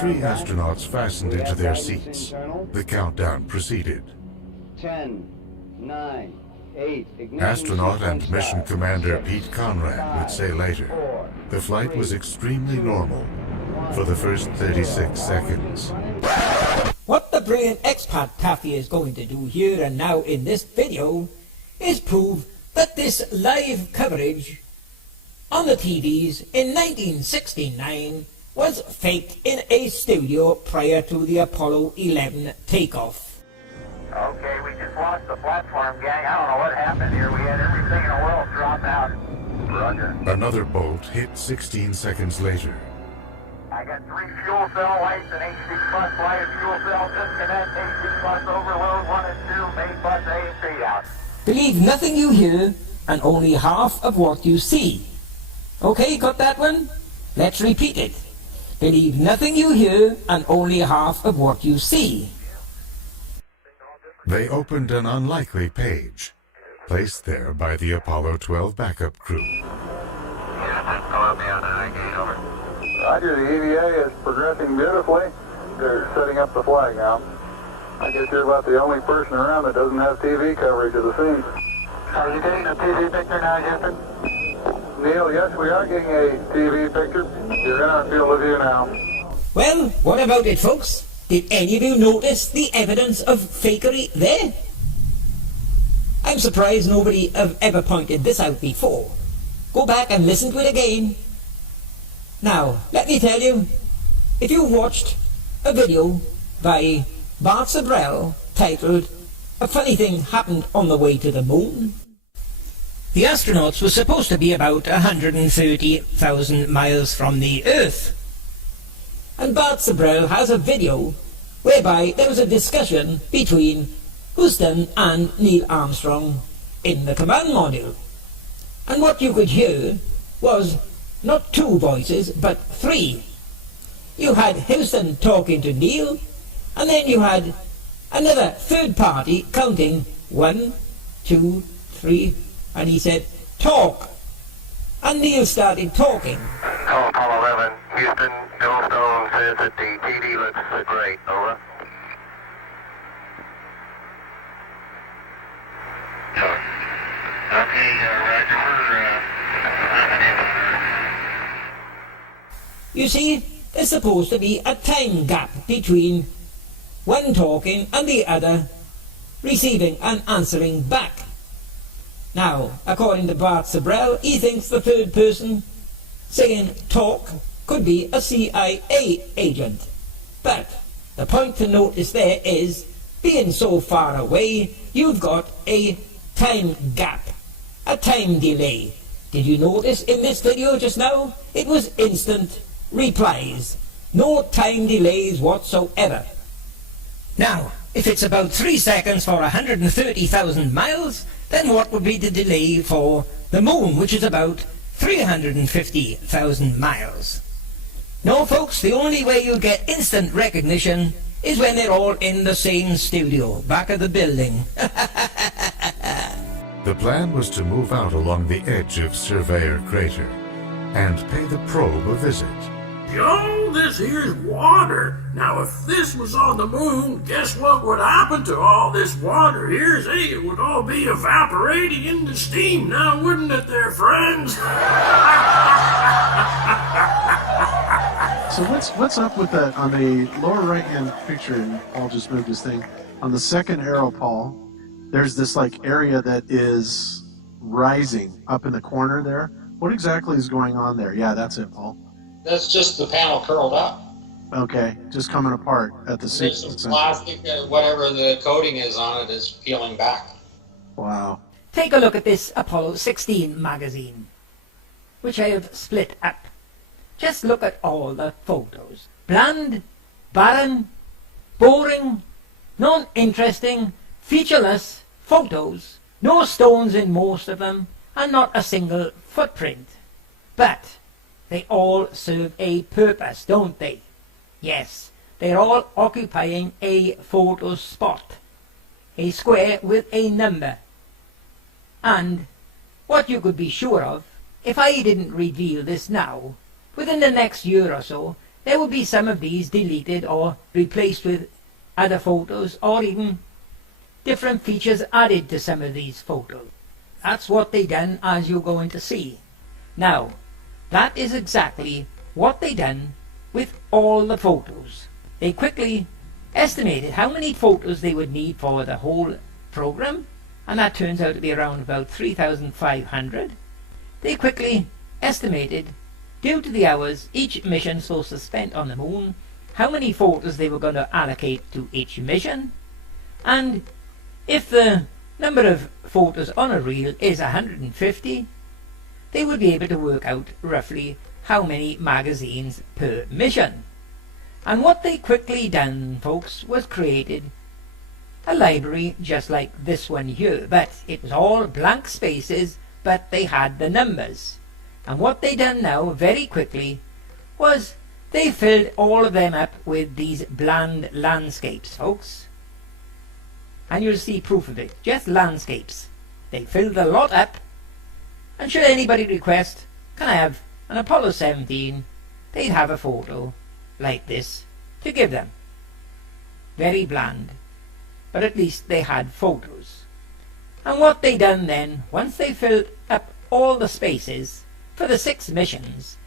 three astronauts fastened into their seats. The countdown proceeded. 10, 9, 8, Astronaut and mission commander Pete Conrad would say later, the flight was extremely normal for the first 36 seconds. What the brilliant expat Taffy is going to do here and now in this video is prove that this live coverage on the TVs in 1969 was faked in a studio prior to the Apollo 11 takeoff. Okay, we just lost the platform, gang. I don't know what happened here. We had everything in the world drop out. Roger. Another bolt hit 16 seconds later. I got 3 fuel cell lights and AC bus light, fuel cell disconnect, AC bus overload, 1 and 2, main bus A and B out. Believe nothing you hear and only half of what you see. Okay, got that one? Let's repeat it. Believe nothing you hear and only half of what you see. They opened an unlikely page, placed there by the Apollo 12 backup crew. Roger, the EVA is progressing beautifully. They're setting up the flag now. I guess you're about the only person around that doesn't have TV coverage of the scene. Are you getting a TV picture now, Houston? Neil, yes, we are getting a TV picture. You're in our field of view now. Well, what about it, folks? Did any of you notice the evidence of fakery there? I'm surprised nobody have ever pointed this out before. Go back and listen to it again. Now, let me tell you, if you watched a video by Bart Sabrell titled "A Funny Thing Happened on the Way to the Moon," the astronauts were supposed to be about 130,000 miles from the Earth. And Bart Sabrell has a video whereby there was a discussion between Houston and Neil Armstrong in the command module. And what you could hear was not 2 voices, but 3. You had Houston talking to Neil, and then you had another third party counting 1, 2, 3, and he said, "Talk." And Neil started talking. Call Apollo 11. Houston, Bill Stone says that the TD looks great. Over. Okay, Roger. You see, there's supposed to be a time gap between one talking and the other receiving and answering back. Now, according to Bart Sabrell, he thinks the third person saying "talk" could be a CIA agent. But the point to notice there is, being so far away, you've got a time gap, a time delay. Did you notice in this video just now? It was instant replies. No time delays whatsoever. Now, if it's about 3 seconds for 130,000 miles, then what would be the delay for the moon, which is about 350,000 miles? No, folks, the only way you'll get instant recognition is when they're all in the same studio, back of the building. The plan was to move out along the edge of Surveyor Crater and pay the probe a visit. Yo, this here's water. Now, if this was on the moon, guess what would happen to all this water here? See, it would all be evaporating into steam now, wouldn't it there, friends? So what's up with that on the lower right-hand picture, and Paul just moved his thing, on the second arrow, Paul, there's this like area that is rising up in the corner there. What exactly is going on there? Yeah, that's it, Paul. That's just the panel curled up. Okay, just coming apart at the There's some plastic, whatever the coating is on it is peeling back. Wow. Take a look at this Apollo 16 magazine, which I have split up. Just look at all the photos. Bland, barren, boring, non-interesting, featureless photos. No stones in most of them, and not a single footprint. But they all serve a purpose, don't they? Yes, they're all occupying a photo spot, a square with a number. And what you could be sure of, if I didn't reveal this now, within the next year or so, there will be some of these deleted or replaced with other photos, or even different features added to some of these photos. That's what they done, as you're going to see. Now, that is exactly what they done with all the photos. They quickly estimated how many photos they would need for the whole program, and that turns out to be around about 3,500. They quickly estimated, due to the hours each mission supposed to spend on the moon, how many photos they were going to allocate to each mission, and if the number of photos on a reel is 150, they would be able to work out roughly how many magazines per mission. And what they quickly done, folks, was created a library just like this one here, but it was all blank spaces, but they had the numbers. And what they done now very quickly was they filled all of them up with these bland landscapes, folks. And you'll see proof of it, just landscapes. They filled the lot up, and should anybody request, can I have an Apollo 17, they'd have a photo like this to give them. Very bland, but at least they had photos. And what they done then, once they filled up all the spaces for the 6 missions,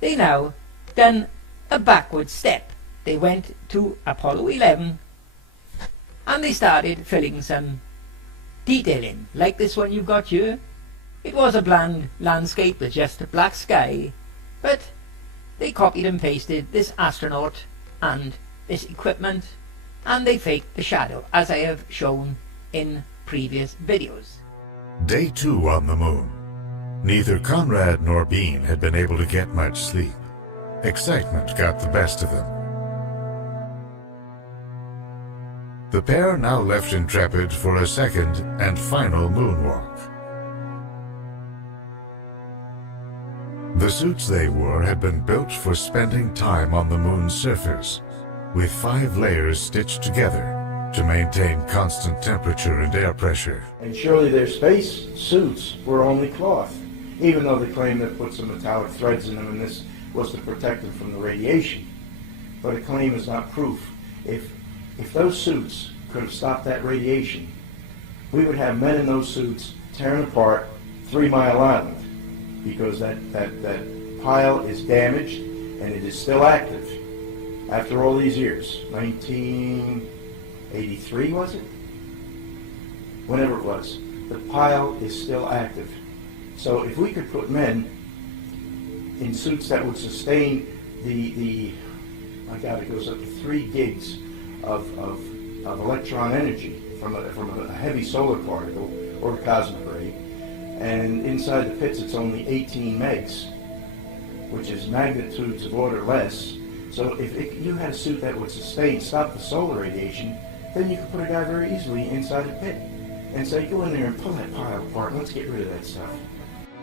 they now done a backward step. They went to Apollo 11 and they started filling some detail in, like this one you've got here. It was a bland landscape with just a black sky, but they copied and pasted this astronaut and this equipment, and they faked the shadow, as I have shown in previous videos. Day 2 on the moon. Neither Conrad nor Bean had been able to get much sleep. Excitement got the best of them. The pair now left Intrepid for a second and final moonwalk. The suits they wore had been built for spending time on the moon's surface, with 5 layers stitched together to maintain constant temperature and air pressure. And surely their space suits were only cloth, even though they claim they put some metallic threads in them and this was to protect them from the radiation. But a claim is not proof. If those suits could have stopped that radiation, we would have men in those suits tearing apart 3 Mile Island, because that pile is damaged and it is still active after all these years. 1983, was it? Whenever it was. The pile is still active. So if we could put men in suits that would sustain my God, it goes up to 3 gigs of electron energy from a heavy solar particle or a cosmic ray, and inside the pits it's only 18 megs, which is magnitudes of order less. So if you had a suit that would stop the solar radiation, then you could put a guy very easily inside a pit and say, go in there and pull that pile apart, let's get rid of that stuff.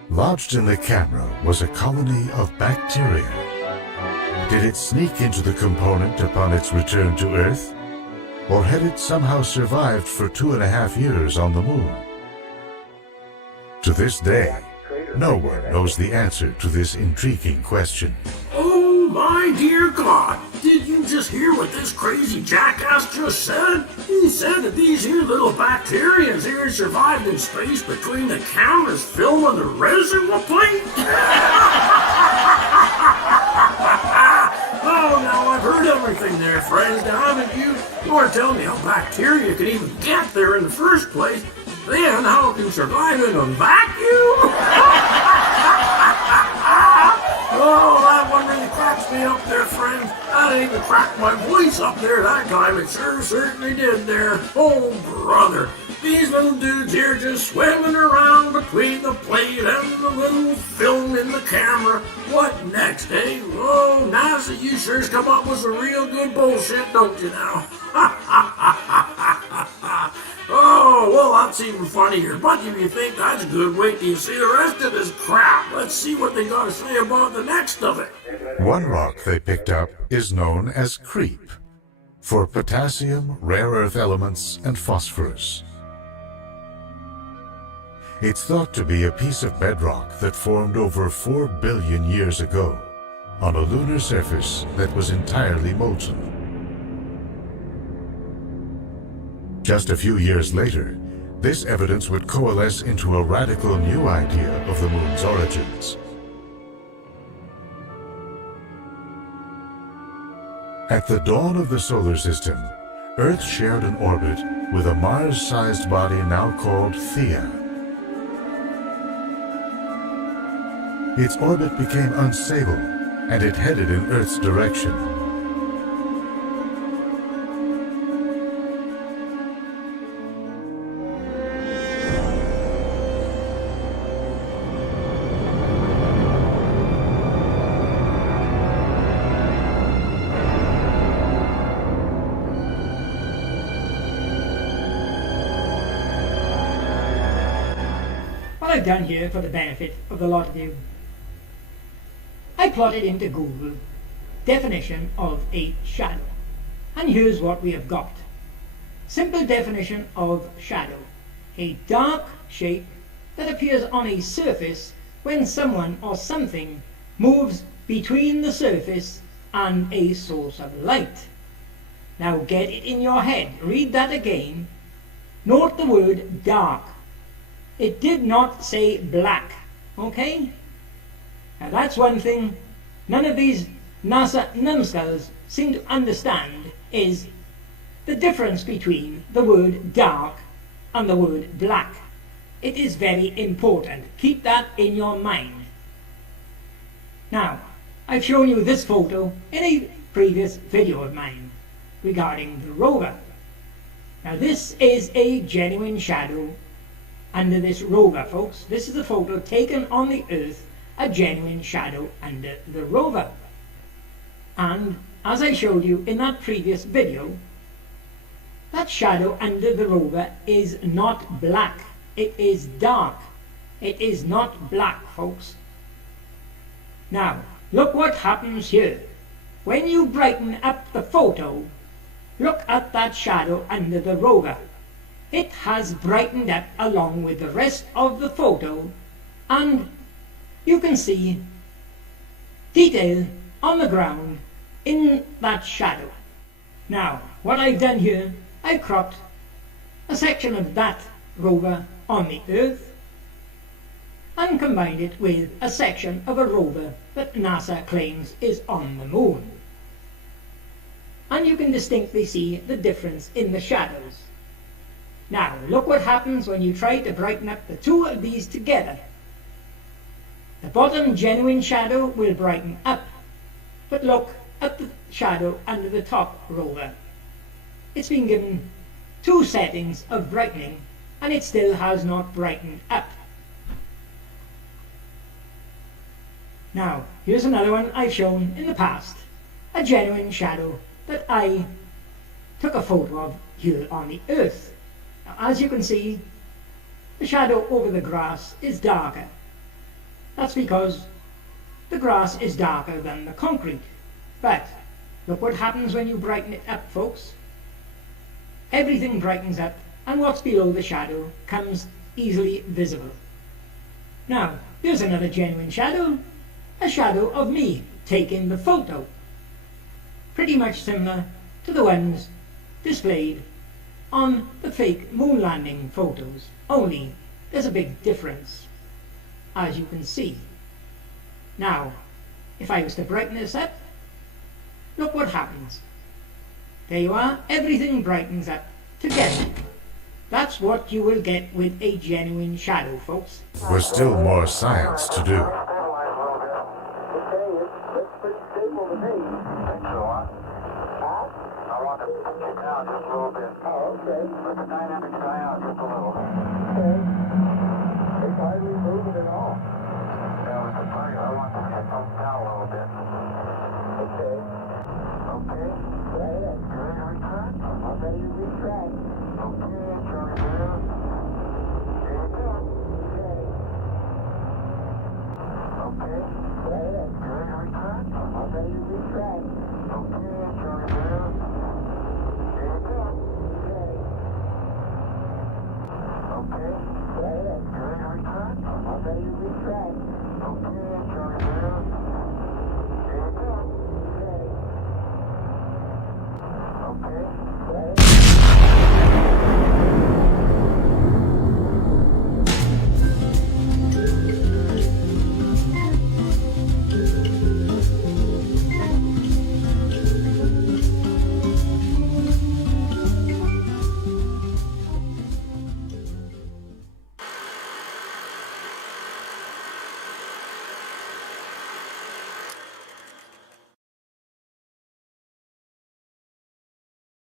Lodged in the camera was a colony of bacteria. Did it sneak into the component upon its return to Earth? Or had it somehow survived for 2.5 years on the moon? To this day, no one knows the answer to this intriguing question. Oh my dear God, did you just hear what this crazy jackass just said? He said that these here little bacterias here survived in space between the cameras filming the reservoir plate? Oh, now I've heard everything there, friends. Now, haven't you? You want to tell me how bacteria can even get there in the first place? Then how it can survive in a vacuum? Oh, that one really cracks me up there, friends. That ain't even cracked my voice up there that time. It sure certainly did there. Oh, brother. These little dudes here just swimming around between the plate and the little film in the camera. What next, eh? Oh, NASA, you sure's come up with some real good bullshit, don't you now? Oh, well, that's even funnier. But if you think that's good, wait till you see the rest of this crap. Let's see what they got to say about the next of it. One rock they picked up is known as creep, for potassium, rare earth elements, and phosphorus. It's thought to be a piece of bedrock that formed over 4 billion years ago, on a lunar surface that was entirely molten. Just a few years later, this evidence would coalesce into a radical new idea of the moon's origins. At the dawn of the solar system, Earth shared an orbit with a Mars-sized body now called Theia. Its orbit became unstable, and it headed in Earth's direction. What I've done here for the benefit of the lot of you, I plotted into Google definition of a shadow, and here's what we have got. Simple definition of shadow: a dark shape that appears on a surface when someone or something moves between the surface and a source of light. Now get it in your head, read that again. Note the word dark. It did not say black, okay? Now that's one thing none of these NASA numbskulls seem to understand, is the difference between the word dark and the word black. It is very important. Keep that in your mind. Now, I've shown you this photo in a previous video of mine regarding the rover. Now this is a genuine shadow under this rover, folks. This is a photo taken on the Earth, a genuine shadow under the rover. And as I showed you in that previous video, that shadow under the rover is not black. It is dark. It is not black, folks. Now, look what happens here. When you brighten up the photo, look at that shadow under the rover. It has brightened up along with the rest of the photo, and you can see detail on the ground in that shadow. Now, what I've done here, I've cropped a section of that rover on the Earth and combined it with a section of a rover that NASA claims is on the moon. And you can distinctly see the difference in the shadows. Now, look what happens when you try to brighten up the two of these together. The bottom genuine shadow will brighten up, but look at the shadow under the top rover. It's been given two settings of brightening, and it still has not brightened up. Now, here's another one I've shown in the past, a genuine shadow that I took a photo of here on the Earth. Now, as you can see, the shadow over the grass is darker. That's because the grass is darker than the concrete. But look what happens when you brighten it up, folks. Everything brightens up, and what's below the shadow comes easily visible. Now, here's another genuine shadow, a shadow of me taking the photo. Pretty much similar to the ones displayed on the fake moon landing photos, only there's a big difference, as you can see. Now, if I was to brighten this up, look what happens. There you are, everything brightens up together. That's what you will get with a genuine shadow, folks. There's still more science to do.